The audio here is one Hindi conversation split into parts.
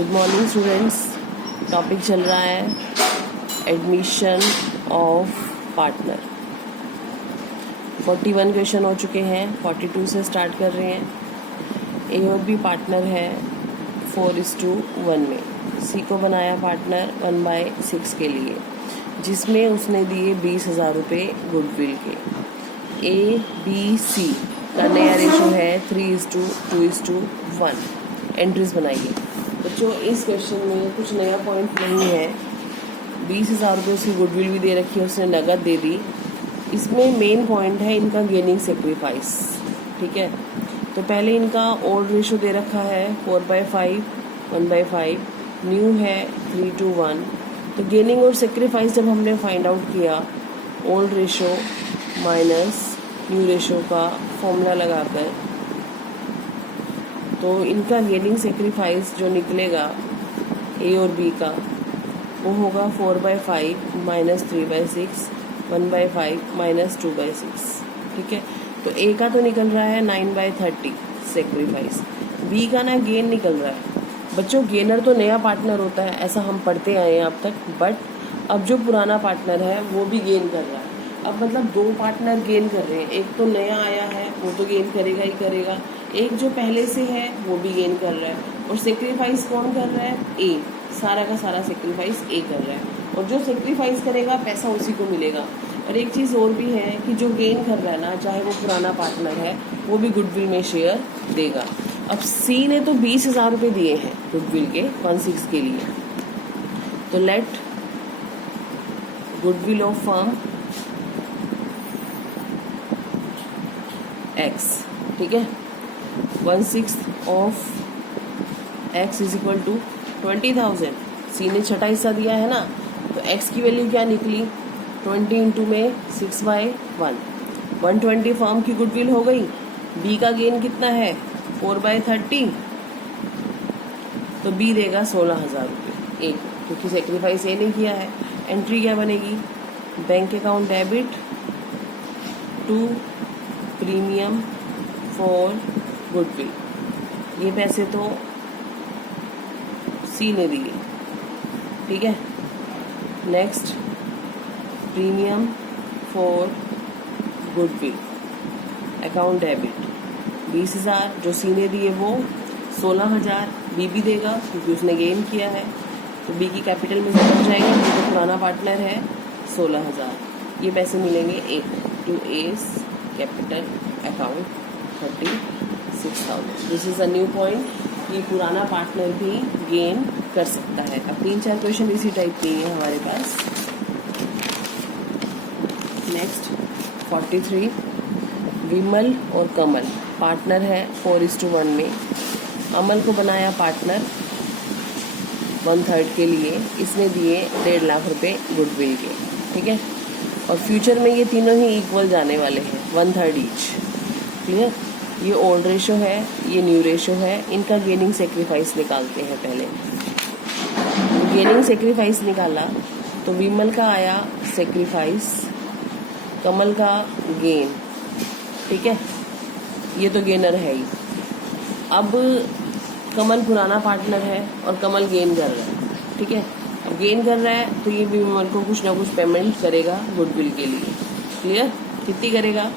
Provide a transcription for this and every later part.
Good morning students. टॉपिक चल रहा है एडमिशन ऑफ पार्टनर। 41 क्वेश्चन हो चुके हैं, 42 से स्टार्ट कर रहे हैं। ए और बी पार्टनर है 4:1 में। सी को बनाया पार्टनर 1/6 के लिए, जिसमें उसने दिए 20,000 रुपये गुडविल के। ए बी सी का नया रेशो है 3:2:1। एंट्रीज बनाइए। बच्चों इस क्वेश्चन में कुछ नया पॉइंट नहीं है। 20,000 रुपये उसकी गुडविल भी दे रखी है, उसने नगद दे दी। इसमें मेन पॉइंट है इनका गेनिंग सेक्रीफाइस। ठीक है, तो पहले इनका ओल्ड रेशो दे रखा है 4/5, 1/5, न्यू है 3:1। तो गेनिंग और सेक्रीफाइस जब हमने फाइंड आउट किया, old ratio minus new ratio का फॉर्मूला लगाकर, तो इनका गेनिंग सेक्रीफाइस जो निकलेगा ए और बी का, वो होगा 4/5 माइनस 3/6, 1/5 माइनस 2/6। ठीक है, तो ए का तो निकल रहा है 9/30 सेक्रीफाइस। बी का ना गेन निकल रहा है। बच्चों गेनर तो नया पार्टनर होता है, ऐसा हम पढ़ते आए हैं अब तक, बट अब जो पुराना पार्टनर है वो भी गेन कर रहा है। अब मतलब दो पार्टनर गेन कर रहे हैं। एक तो नया आया है, वो तो गेन करेगा ही करेगा। एक जो पहले से है वो भी गेन कर रहा है। और सेक्रीफाइस कौन कर रहा है? ए। सारा का सारा सेक्रीफाइस ए कर रहा है। और जो सेक्रीफाइस करेगा पैसा उसी को मिलेगा। और एक चीज़ और भी है कि जो गेन कर रहा है ना, चाहे वो पुराना पार्टनर है, वो भी गुडविल में शेयर देगा। अब सी ने तो 20,000 रुपये दिए हैं गुडविल के 1/6 के लिए। तो let goodwill of firm X. ठीक है, 1/6 of X is equal to 20,000। C ने छठा हिस्सा दिया है ना, तो एक्स की वैल्यू क्या निकली? 20 इंटू में 6/1, 120 फर्म की गुडविल हो गई। बी का गेन कितना है? 4/30। तो बी देगा 16,000 रुपये ए, क्योंकि सेक्रीफाइस ए नहीं किया है। एंट्री क्या बनेगी? Bank account debit to premium for goodwill. ये पैसे तो सी ने दिए। ठीक है, next premium for goodwill account debit 20,000 जो सी ने दिए, वो 16,000 बी भी देगा क्योंकि उसने गेन किया है। तो बी की कैपिटल में समझ जाएगा, जो तो पुराना पार्टनर है 16,000। ये पैसे मिलेंगे A to S capital account 36,000। This is a new point कि पुराना पार्टनर भी गेन कर सकता है। अब 3-4 क्वेश्चन इसी टाइप के हैं हमारे पास। नेक्स्ट 43, विमल और कमल पार्टनर है 4:1 में। अमल को बनाया पार्टनर 1/3 के लिए, इसने दिए 1.5 लाख रुपए गुडविल के। ठीक है, और फ्यूचर में ये तीनों ही इक्वल जाने वाले हैं, 1/3 ईच। क्लियर? ये ओल्ड रेशो है, ये न्यू रेशो है। इनका गेनिंग सेक्रीफाइस निकालते हैं पहले। गेनिंग सेक्रीफाइस निकाला तो विमल का आया सेक्रीफाइस, कमल का गेन। ठीक है, ये तो गेनर है ही। अब कमल पुराना पार्टनर है और कमल गेन कर रहा है। ठीक है, अब गेन कर रहा है तो ये भी विमल को कुछ ना कुछ पेमेंट करेगा गुडविल के लिए। क्लियर? कितनी करेगा?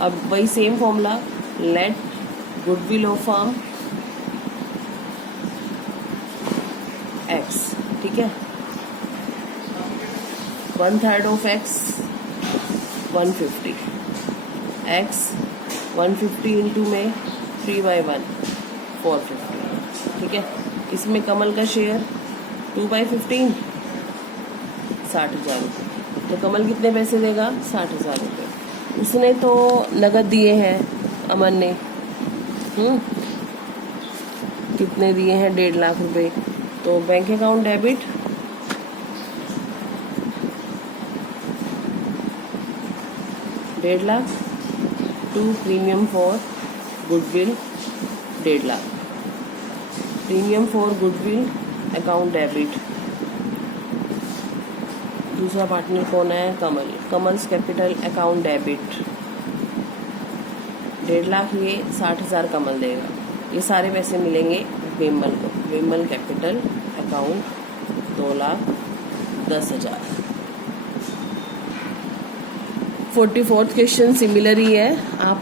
अब वही same formula, let goodwill of firm X. ठीक है, 1/3 ऑफ एक्स 150, एक्स 150 इंटू में 3/1 450। ठीक है, इसमें कमल का शेयर 2/15 60,000 रुपये। तो कमल कितने पैसे देगा? 60,000 रुपये। उसने तो नगद दिए हैं अमन ने। कितने दिए हैं? 1.5 लाख रुपए। तो bank account debit $1.5 lakh to premium for goodwill 1.5 lakh. Premium for goodwill account debit. दूसरा पार्टनर कौन है? Kamal. Kamal's capital account debit 1.5 lakh, ये 60,000 कमल देगा। ये सारे पैसे मिलेंगे विमल को। Vimal capital account 2,10,000। 44th question similar ही है, आप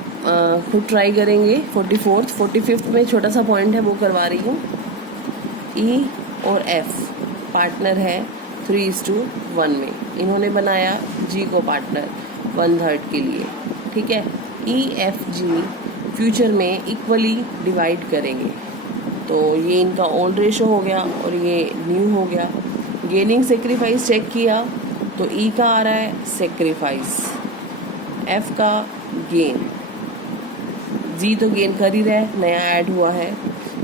खुद ट्राई करेंगे। 45th में छोटा सा पॉइंट है वो करवा रही हूँ। ई और एफ पार्टनर है 3:1 में, इन्होंने बनाया जी को पार्टनर 1/3 के लिए, ठीक है। ई एफ जी फ्यूचर में इक्वली डिवाइड करेंगे, तो ये इनका ओल्ड रेशो हो गया और ये न्यू हो गया। गेनिंग सेक्रीफाइस चेक किया तो ई का आ रहा है सेक्रीफाइस, एफ का गेन, जी तो गेन कर ही रहा है, नया ऐड हुआ है।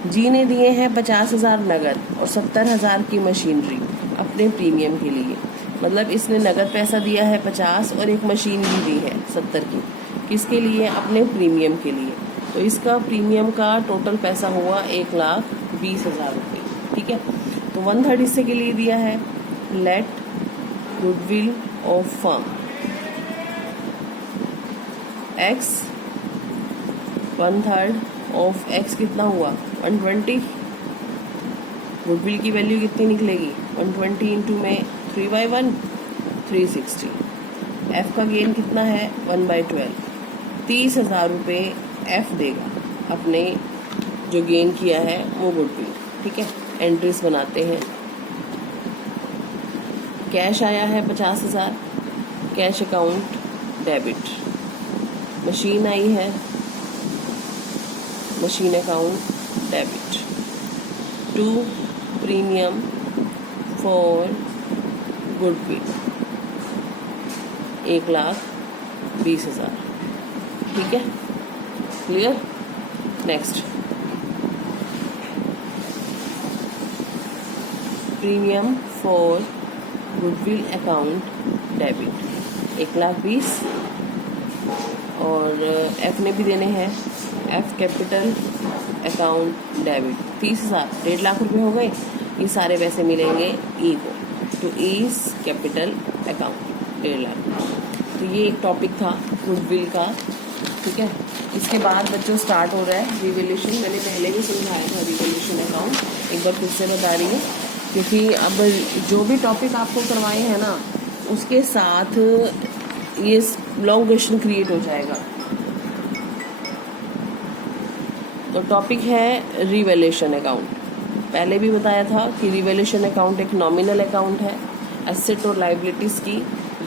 जी ने दिए हैं 50,000 नगद और 70,000 की मशीनरी अपने प्रीमियम के लिए, मतलब इसने नगद पैसा दिया है 50 और एक मशीन भी दी है 70 की, किसके लिए? अपने प्रीमियम के लिए। तो इसका प्रीमियम का टोटल पैसा हुआ 1,20,000 रुपये, ठीक है। तो 1/3 हिस्से के लिए दिया है। Let goodwill of firm X, 1/3 of X कितना हुआ? 120। गुडविल की वैल्यू कितनी निकलेगी? 120 इंटू में 3/1 360। एफ का गेन कितना है? 1/12। 30,000 रुपये एफ देगा अपने जो गेन किया है वो गुडविल, ठीक है। एंट्रीज बनाते हैं। कैश आया है 50,000, कैश अकाउंट डेबिट। मशीन आई है, machine account debit. To premium for goodwill 1,20,000, ठीक है। Clear? Next, premium for goodwill account debit 1,20,000 और एफ ने भी देने हैं, F capital account debit 30,000, 1.5 lakh रुपए हो गए। ये सारे पैसे मिलेंगे ई को, तो ईज कैपिटल अकाउंट 1.5 लाख। तो ये एक टॉपिक था गुडविल का, ठीक है। इसके बाद बच्चों स्टार्ट हो रहा है रिवैल्यूएशन। मैंने पहले भी समझाया था रिवैल्यूएशन अकाउंट, एक बार फिर से बता रही हूँ, क्योंकि अब जो भी टॉपिक आपको करवाए हैं ना उसके साथ ये लॉन्ग क्वेश्चन क्रिएट हो जाएगा। तो टॉपिक है रिवैल्यूएशन अकाउंट। पहले भी बताया था कि रिवैल्यूएशन अकाउंट एक नॉमिनल अकाउंट है। एसेट और लाइबिलिटीज़ की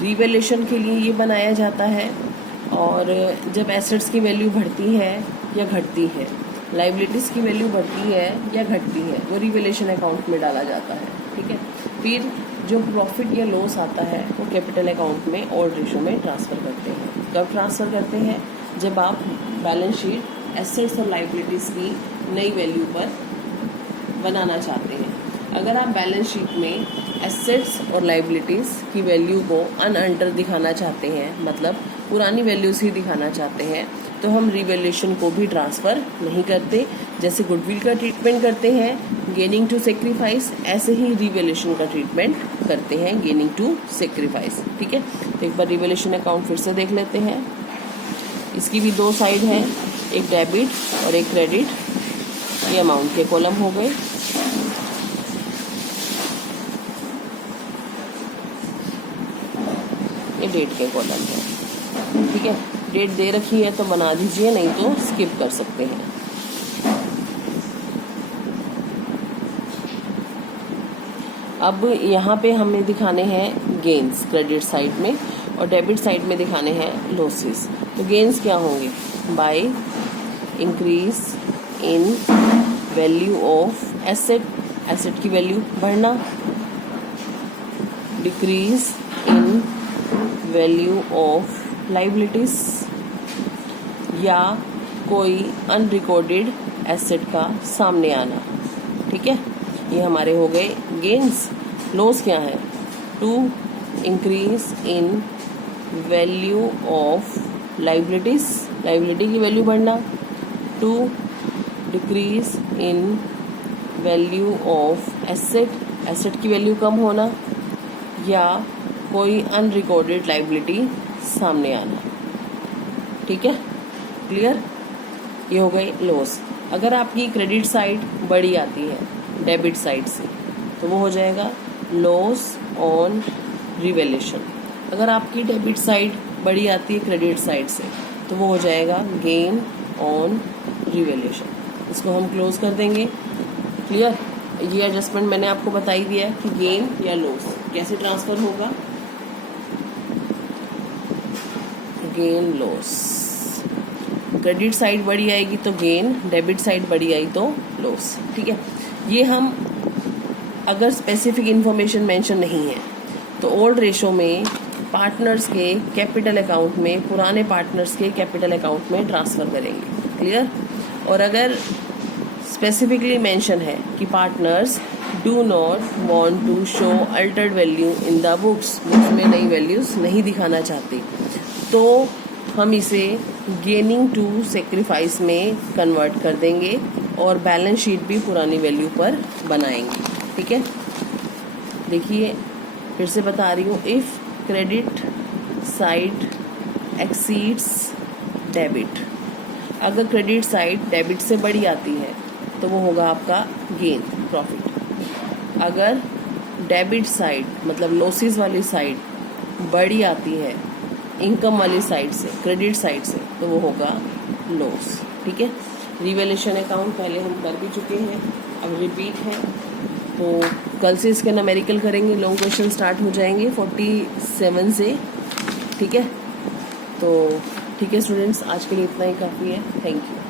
रिवैल्यूएशन के लिए ये बनाया जाता है, और जब एसेट्स की वैल्यू बढ़ती है या घटती है, लाइबिलिटीज़ की वैल्यू बढ़ती है या घटती है, वो रिवैल्यूएशन अकाउंट में डाला जाता है, ठीक है। फिर जो प्रॉफिट या लॉस आता है वो कैपिटल अकाउंट में ओल्ड रेशो में ट्रांसफ़र करते हैं। कब ट्रांसफ़र करते हैं? जब आप बैलेंस शीट एसेट्स और लाइबिलिटीज़ की नई वैल्यू पर बनाना चाहते हैं। अगर आप बैलेंस शीट में एसेट्स और लाइबिलिटीज़ की वैल्यू को अनअल्टर दिखाना चाहते हैं, मतलब पुरानी वैल्यूज़ ही दिखाना चाहते हैं, तो हम रिवैल्यूएशन को भी ट्रांसफ़र नहीं करते। जैसे गुडविल का ट्रीटमेंट करते हैं गेनिंग टू सेक्रीफाइस, ऐसे ही रिवैल्यूएशन का ट्रीटमेंट करते हैं गेनिंग टू सेक्रीफाइस, ठीक है। तो एक बार रिवैल्यूएशन अकाउंट फिर से देख लेते हैं। इसकी भी दो साइड हैं, एक डेबिट और एक क्रेडिट। ये अमाउंट के कॉलम हो गए। ये डेट के कॉलम है, ठीक है। डेट दे रखी है तो बना दीजिए, नहीं तो स्किप कर सकते हैं। अब यहाँ पे हमें दिखाने हैं गेन्स क्रेडिट साइड में, और डेबिट साइड में दिखाने हैं लॉसेस। तो गेन्स क्या होंगे? By increase in value of asset, asset की वैल्यू बढ़ना, decrease in value of liabilities, या कोई अनरिकॉर्डेड एसेट का सामने आना, ठीक है। ये हमारे हो गए गेन्स। लॉस क्या है? To increase in value of liabilities, liability की वैल्यू बढ़ना, to decrease in value of asset, asset की वैल्यू कम होना, या कोई अनरिकॉर्डेड लाइबिलिटी सामने आना, ठीक है। क्लियर? ये हो गई लॉस। अगर आपकी क्रेडिट साइड बड़ी आती है डेबिट साइड से, तो वो हो जाएगा लॉस ऑन रिवैल्यूएशन। अगर आपकी डेबिट साइड बड़ी आती है क्रेडिट साइड से, तो वो हो जाएगा गेन ऑन रिवैल्यूएशन। इसको हम क्लोज कर देंगे। क्लियर? ये एडजस्टमेंट मैंने आपको बता ही दिया है कि गेन या लॉस कैसे ट्रांसफर होगा। गेन लॉस, क्रेडिट साइड बड़ी आएगी तो गेन, डेबिट साइड बड़ी आई तो लॉस। ठीक है, ये हम अगर स्पेसिफिक इंफॉर्मेशन मेंशन नहीं है तो ओल्ड रेशो में पार्टनर्स के कैपिटल अकाउंट में, पुराने पार्टनर्स के कैपिटल अकाउंट में ट्रांसफ़र करेंगे। क्लियर? और अगर स्पेसिफिकली मेंशन है कि partners do not want to show altered value in the books में नई वैल्यूज़ नहीं दिखाना चाहते, तो हम इसे गेनिंग टू सेक्रीफाइस में कन्वर्ट कर देंगे और बैलेंस शीट भी पुरानी वैल्यू पर बनाएंगे। ठीक है, देखिए फिर से बता रही हूँ, if credit side exceeds debit, अगर क्रेडिट साइड डेबिट से बड़ी आती है तो वो होगा आपका गेन, प्रॉफिट। अगर डेबिट साइड मतलब लॉसेस वाली साइड बड़ी आती है इनकम वाली साइड से, क्रेडिट साइड से, तो वो होगा लॉस। ठीक है, रिवैल्यूएशन अकाउंट पहले हम कर भी चुके हैं, अब रिपीट है। तो कल से इसके न्यूमेरिकल करेंगे, लॉन्ग क्वेश्चन स्टार्ट हो जाएंगे 47 से। ठीक है, तो ठीक है स्टूडेंट्स, आज के लिए इतना ही काफ़ी है। Thank you.